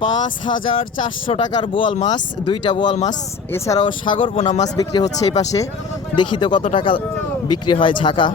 5,400 টাকার বোয়াল মাছ, দুইটা বোয়াল মাছ। এছাড়াও সাগর পোনা মাছ বিক্রি হচ্ছে এই পাশে। দেখি তো কত টাকা বিক্রি হয় ঝাঁকা।